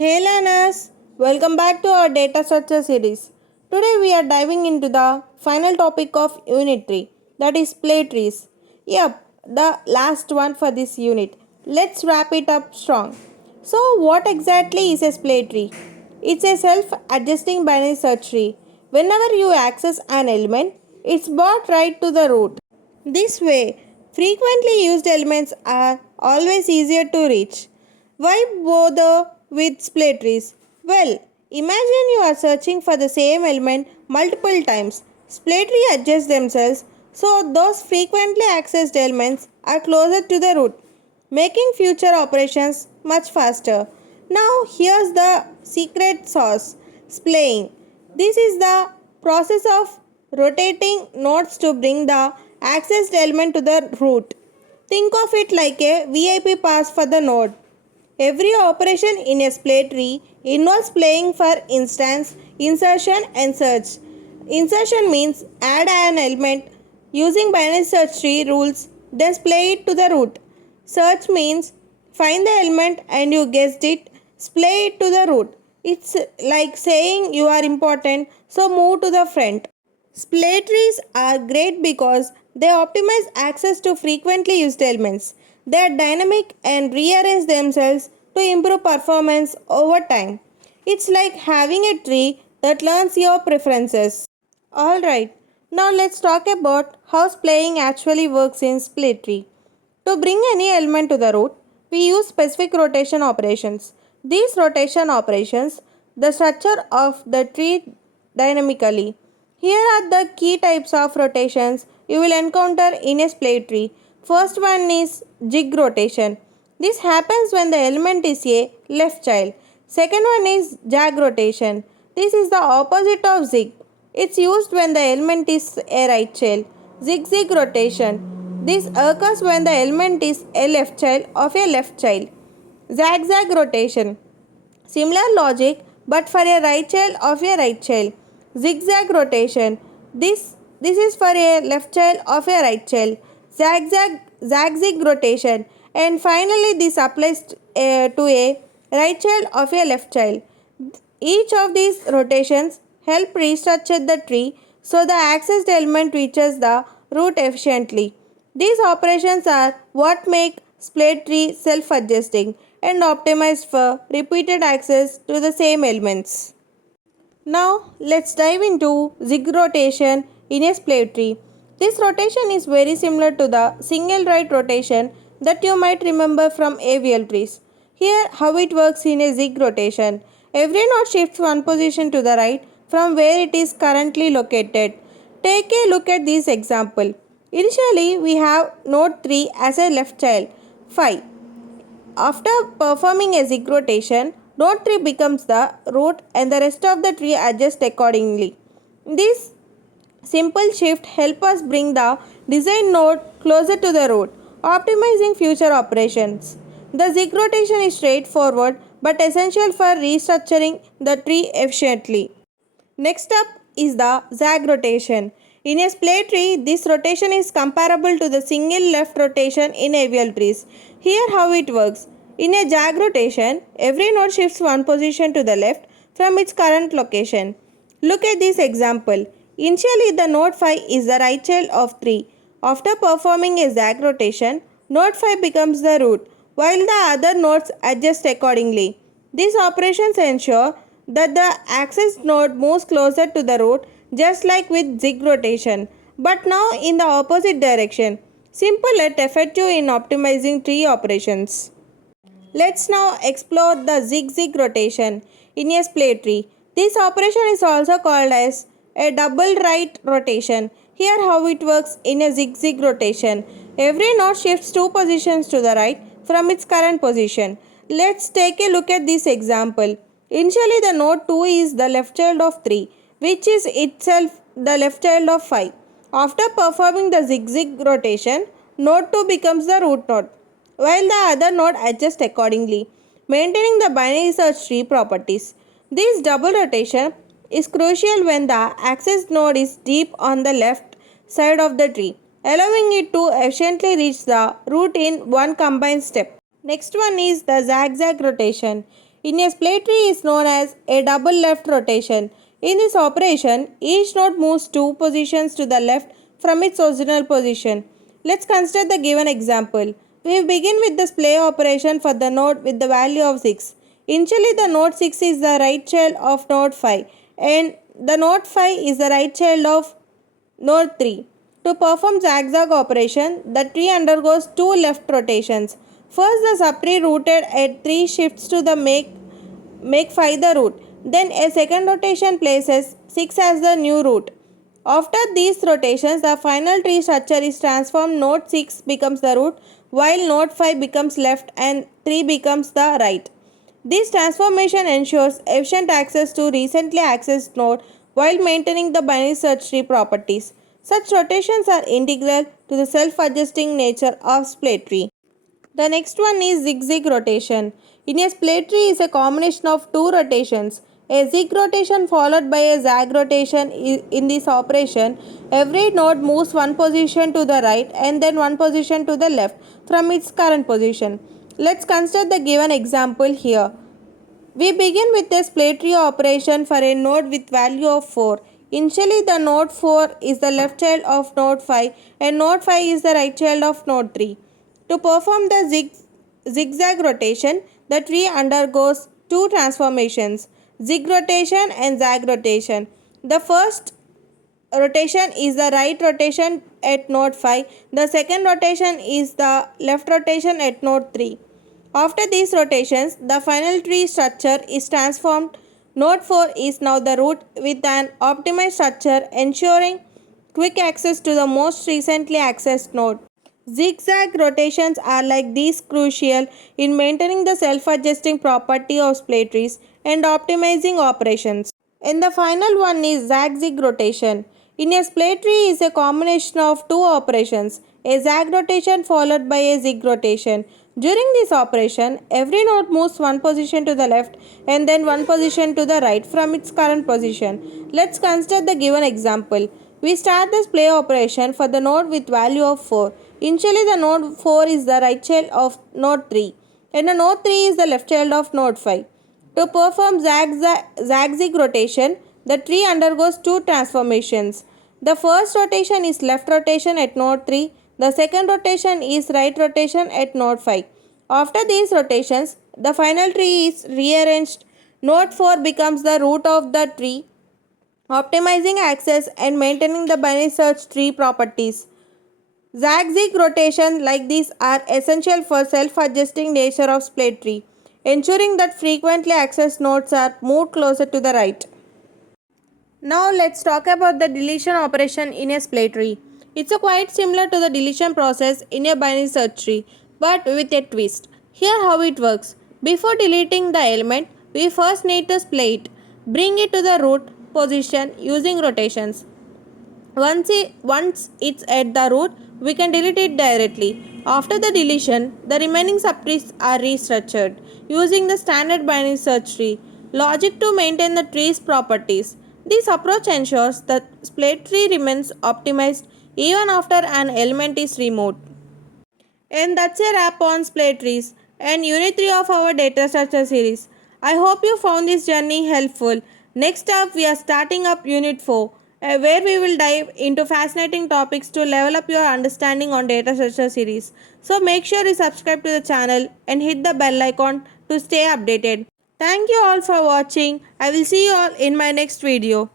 Hey learners, welcome back to our data structure series. Today we are diving into the final topic of unit 3, that is Splay Trees. Yep, the last one for this unit. Let's wrap it up strong. So what exactly is a Splay Tree? It's a self-adjusting binary search tree. Whenever you access an element, it's brought right to the root. This way, frequently used elements are always easier to reach. Why bother with splay trees? Well, imagine you are searching for the same element multiple times. Splay tree adjusts themselves so those frequently accessed elements are closer to the root, making future operations much faster. Now here's the secret sauce, splaying. This is the process of rotating nodes to bring the accessed element to the root. Think of it like a VIP pass for the node. Every operation in a splay tree involves playing, for instance, insertion and search. Insertion means add an element using binary search tree rules, then splay it to the root. Search means find the element and you guessed it, splay it to the root. It's like saying you are important, so move to the front. Splay trees are great because they optimize access to frequently used elements. They are dynamic and rearrange themselves to improve performance over time. It's like having a tree that learns your preferences. Alright, now let's talk about how splaying actually works in split tree. To bring any element to the root, we use specific rotation operations. These rotation operations, the structure of the tree dynamically. Here are the key types of rotations you will encounter in a splay tree. First one is jig rotation. This happens when the element is a left child. Second one is jag rotation. This is the opposite of zig. It's used when the element is a right child. Zig-Zig rotation. This occurs when the element is a left child of a left child. Zag-zag rotation. Similar logic but for a right child of a right child. Zigzag rotation. This is for a left child of a right child. Zag-zag rotation. And finally this applies to a right child of a left child. Each of these rotations help restructure the tree so the accessed element reaches the root efficiently. These operations are what make split tree self-adjusting and optimized for repeated access to the same elements. Now let's dive into zig rotation in a split tree. This rotation is very similar to the single right rotation that you might remember from AVL trees. Here how it works in a zig rotation. Every node shifts one position to the right from where it is currently located. Take a look at this example. Initially we have node 3 as a left child, 5. After performing a zig rotation, node 3 becomes the root and the rest of the tree adjusts accordingly. This simple shift helps us bring the desired node closer to the root, optimizing future operations. The zig rotation is straightforward but essential for restructuring the tree efficiently. Next up is the zag rotation. In a splay tree, this rotation is comparable to the single left rotation in avial trees. Here how it works. In a jag rotation, every node shifts one position to the left from its current location. Look at this example. Initially, the node 5 is the right child of 3. After performing a zag rotation, node 5 becomes the root, while the other nodes adjust accordingly. These operations ensure that the accessed node moves closer to the root just like with zig rotation, but now in the opposite direction. Simple yet effective in optimizing tree operations. Let's now explore the zig-zag rotation in a splay tree. This operation is also called as a double right rotation. Here how it works in a zig-zag rotation. Every node shifts 2 positions to the right from its current position. Let's take a look at this example. Initially the node 2 is the left child of 3, which is itself the left child of 5. After performing the zig-zag rotation, node 2 becomes the root node, while the other node adjusts accordingly, maintaining the binary search tree properties. This double rotation is crucial when the access node is deep on the left side of the tree, allowing it to efficiently reach the root in one combined step. Next one is the zag-zag rotation. in a splay tree is known as a double left rotation. In this operation, each node moves 2 positions to the left from its original position. Let's consider the given example. We begin with the splay operation for the node with the value of 6. Initially, the node 6 is the right child of node 5 and the node 5 is the right child of node 3. To perform zigzag operation, the tree undergoes 2 left rotations. First, the subtree rooted at 3 shifts to the make 5 the root. Then a second rotation places 6 as the new root. After these rotations, the final tree structure is transformed. Node 6 becomes the root, while node 5 becomes left and 3 becomes the right. This transformation ensures efficient access to recently accessed node while maintaining the binary search tree properties. Such rotations are integral to the self-adjusting nature of splay tree. The next one is Zig-Zig rotation. In a splay tree is a combination of 2 rotations. A zig rotation followed by a zag rotation. In this operation, every node moves 1 position to the right and then 1 position to the left from its current position. Let's consider the given example here. We begin with a splay tree operation for a node with value of 4. Initially, the node 4 is the left child of node 5 and node 5 is the right child of node 3. To perform the zigzag rotation, the tree undergoes 2 transformations, zig rotation and zag rotation. The first rotation is the right rotation at node 5. The second rotation is the left rotation at node 3. After these rotations, the final tree structure is transformed. Node 4 is now the root with an optimized structure ensuring quick access to the most recently accessed node. Zigzag rotations are like these crucial in maintaining the self-adjusting property of splay trees and optimizing operations. And the final one is zag-zig rotation. In a splay tree is a combination of 2 operations, a zag rotation followed by a zig rotation. During this operation, every node moves 1 position to the left and then 1 position to the right from its current position. Let's consider the given example. We start the splay operation for the node with value of 4. Initially, the node 4 is the right child of node 3 and the node 3 is the left child of node 5. To perform zag-zig rotation, the tree undergoes 2 transformations. The first rotation is left rotation at node 3. The second rotation is right rotation at node 5. After these rotations, the final tree is rearranged. Node 4 becomes the root of the tree, optimizing access and maintaining the binary search tree properties. Zag-zig rotation like these are essential for self-adjusting nature of splay tree, ensuring that frequently accessed nodes are moved closer to the right. Now let's talk about the deletion operation in a splay tree. It's quite similar to the deletion process in a binary search tree, but with a twist. Here how it works. Before deleting the element, we first need to splay it. Bring it to the root position using rotations. Once it's at the root, we can delete it directly. After the deletion, the remaining subtrees are restructured using the standard binary search tree logic to maintain the tree's properties. This approach ensures that split tree remains optimized even after an element is removed. And that's a wrap on Splay Trees and Unit 3 of our data structure series. I hope you found this journey helpful. Next up, we are starting up Unit 4, where we will dive into fascinating topics to level up your understanding on data structure series. So make sure you subscribe to the channel and hit the bell icon to stay updated. Thank you all for watching. I will see you all in my next video.